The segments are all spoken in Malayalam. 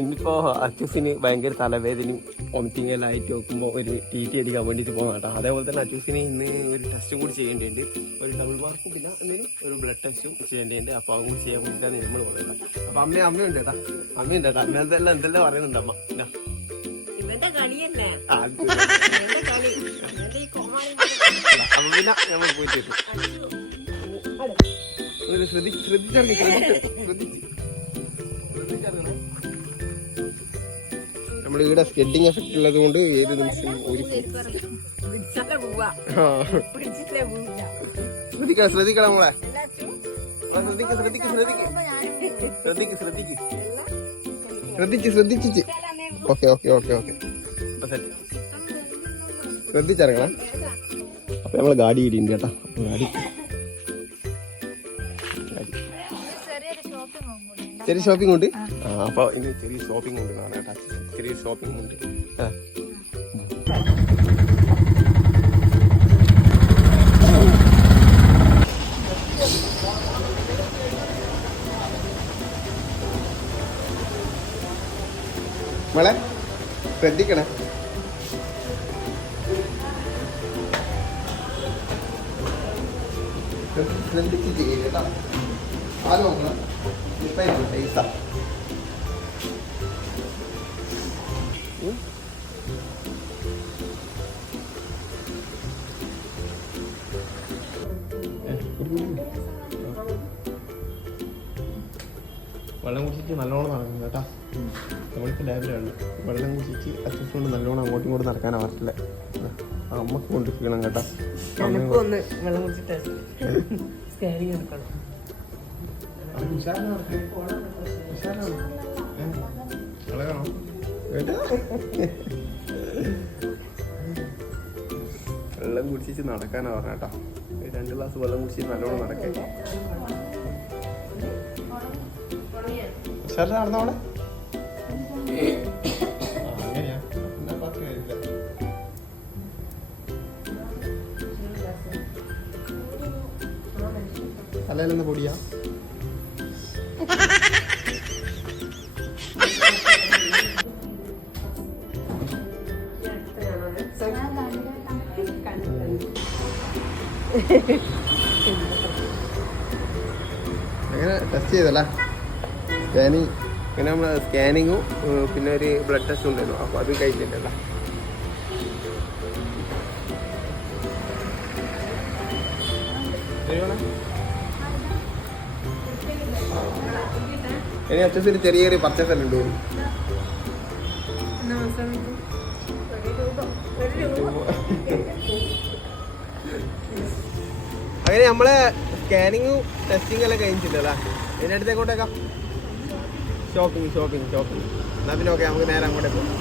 ഇന്നിപ്പോ അച്ചൂസിന് ഭയങ്കര തലവേദനയും വോമിറ്റിംഗ് എല്ലാം ആയിട്ട് നോക്കുമ്പോൾ ഒരു TT അടിക്കാൻ വേണ്ടിയിട്ട് പോകുന്ന കേട്ടോ. അതേപോലെ തന്നെ അച്ചൂസിന് ഇന്ന് ഒരു ടെസ്റ്റും കൂടി ചെയ്യേണ്ടതുണ്ട്. ഒരു ഡബിൾ മാർക്കും പിന്നെ എന്തെങ്കിലും ഒരു ബ്ലഡ് ടെസ്റ്റും ചെയ്യേണ്ടതുണ്ട്. അപ്പോൾ അതും കൂടി ചെയ്യാൻ വേണ്ടിയിട്ടാണ് നമ്മൾ പറയുന്നത്. അപ്പോൾ അമ്മയുണ്ട് കേട്ടോ, അമ്മയുണ്ട് കേട്ടോ. അമ്മ എന്തെല്ലാം പറയുന്നുണ്ട് അമ്മ. അപ്പൊ പിന്നെ നമ്മൾ പോയിട്ട് നമ്മുടെ ഇവിടെ സ്കെഡിങ് എഫക്റ്റ് ഉള്ളത് കൊണ്ട് ഏത് നിമിഷം ഒരു ശ്രദ്ധിക്കണം നമ്മളെ ശ്രദ്ധിച്ച് ഓക്കെ ശ്രദ്ധിച്ചിറങ്ങണം. അപ്പൊ നമ്മളെ ഗാഡി ഇടിയുണ്ട് കേട്ടോ. അപ്പൊ ഗാഡി ചെറിയ ഷോപ്പിംഗ് ഉണ്ട്. അപ്പൊ ഇനി ചെറിയ ഷോപ്പിംഗ് ഉണ്ട് കേട്ടോ. ചെറിയ ഷോപ്പിംഗ് ഉണ്ട്. മോളെ ശ്രദ്ധിക്കണേ. ശ്രദ്ധിച്ച് ചെയ്യും കേട്ടോ. ആദ്യം നോക്കണം പൈസ. വെള്ളം കുടിച്ചിട്ട് നല്ലോണം നടക്കും കേട്ടോ. നമ്മൾക്ക് ലാബിലാണ് വെള്ളം കുടിച്ചിട്ട് അച്ഛൻ കൊണ്ട് നല്ലോണം അങ്ങോട്ടും ഇങ്ങോട്ടും നടക്കാനാ പറ്റില്ല. അമ്മക്ക് കൊണ്ടിരിക്കണം കേട്ടോ. വെള്ളം കുടിച്ചിട്ട് സ്കാനിങ് എടുക്കണം. വെള്ളം കുടിച്ചിട്ട് നടക്കാനാ പറഞ്ഞ കേട്ടോ. 2 ഗ്ലാസ് വെള്ളം കുടിച്ചിട്ട് നല്ലോണം നടക്കാൻ. നടന്നോളെ അങ്ങനെയാ. തലയിലൊന്ന് പൊടിയാ. അങ്ങനെ ടെസ്റ്റ് ചെയ്തല്ലേ സ്കാനിങ്. പിന്നെ നമ്മൾ സ്കാനിങ്ങും പിന്നെ ഒരു ബ്ലഡ് ടെസ്റ്റും ഉണ്ടായിരുന്നു. അപ്പോൾ അത് കഴിഞ്ഞിട്ടല്ല. ഇനി അച്ഛന് ചെറിയൊരു പർച്ചേസ് എല്ലാം ഉണ്ട്. അങ്ങനെ നമ്മളെ സ്കാനിങ്ങും ടെസ്റ്റിംഗ് എല്ലാം കഴിഞ്ഞിട്ടില്ലല്ലേ. ഇതിൻ്റെ അടുത്തേക്കോട്ടേക്കാം. ഷോപ്പിംഗ് എന്നാ പിന്നെ ഓക്കെ, നമുക്ക് നേരെ അങ്ങോട്ടേ പോകും.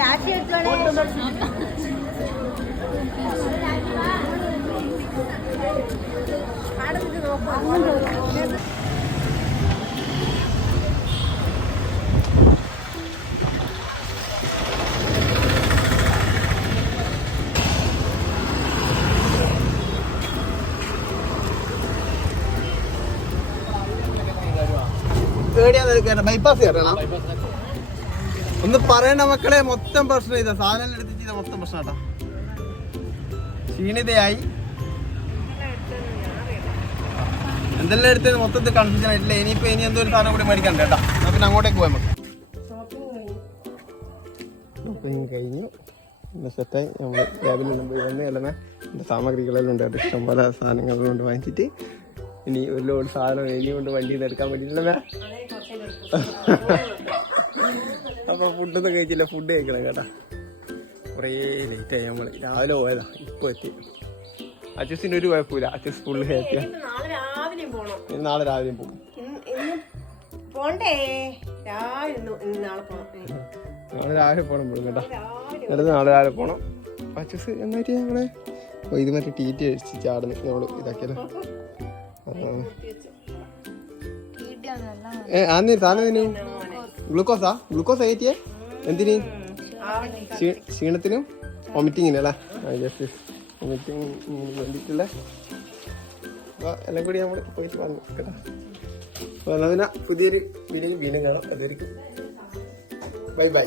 രാശി എടുത്തോളെ. ബൈപ്പാസ് കയറണം. ഒന്ന് പറയണ്ട മക്കളെ, മൊത്തം പ്രശ്നം ഇതാ. സാധനം എടുത്ത് ചെയ്ത മൊത്തം പ്രശ്നം കേട്ടോ. ക്ഷീണിതയായി എന്തെല്ലാം എടുത്തത് മൊത്തത്തിൽ കൺഫ്യൂഷൻ ആയിട്ടില്ല. ഇനി എന്തോ ഒരു സാധനം കൂടി മേടിക്കണ്ട കേട്ടോ. എന്നാ പിന്നെ അങ്ങോട്ടേക്ക് പോയാൽ മതി. ഷോപ്പിംഗ് കഴിഞ്ഞു, സെറ്റായി. നമ്മൾ ലാബിൽ പോയി വന്ന് എല്ലാം എൻ്റെ സാമഗ്രികളെല്ലാം ഉണ്ട് കേട്ടോ. ഇഷ്ടംപോലെ സാധനങ്ങളെല്ലാം കൊണ്ട് വാങ്ങിച്ചിട്ട് ഇനി ഒരു ലോഡ് സാധനം ഇനി കൊണ്ട് വണ്ടിയിൽ നിന്ന് എടുക്കാൻ വേണ്ടിയിട്ടില്ല. അപ്പൊ ഫുഡൊന്നും കഴിച്ചില്ല, ഫുഡ് കഴിക്കണം കേട്ടാ. കുറേ ലേറ്റായി, നമ്മൾ രാവിലെ പോയതാ, ഇപ്പൊ എത്തി. അച്ഛസിന്റെ ഒരു കുഴപ്പമില്ല, അച്ഛൻ ഫുള്ള് ഹാപ്പിയാ. നാളെ രാവിലെ പോണം. നാളെ രാവിലെയും പോകും. ഇന്ന് പോണ്ടേ, രാവിലെ നാളെ പോണം. നാളെ രാവിലെ പോണം പോലും കേട്ടാ. എന്നിട്ട് നാളെ രാവിലെ പോണം. അച്ഛസ് എന്നായിട്ട് ഞങ്ങള് ഇത് മറ്റേ ടീറ്റി അടിച്ച് ചാടുന്നു നമ്മള് ഇതാക്കിയല്ലോ. ആന്നേ സാധനം ഗ്ലൂക്കോസാ കയറ്റിയേ എന്തിന്? ക്ഷീണത്തിനും വൊമിറ്റിങ്ങിനും അല്ലേ? ജസ്റ്റ് വൊമിറ്റിങ് വേണ്ടിയിട്ടുള്ള എല്ലാം കൂടി നമ്മൾ പോയിട്ട് വന്നു കേട്ടോ. അപ്പോൾ എന്നാൽ പിന്നെ പുതിയൊരു വീഡിയോ വീണ്ടും കാണാം. അതുവരെയും ബൈ ബൈ.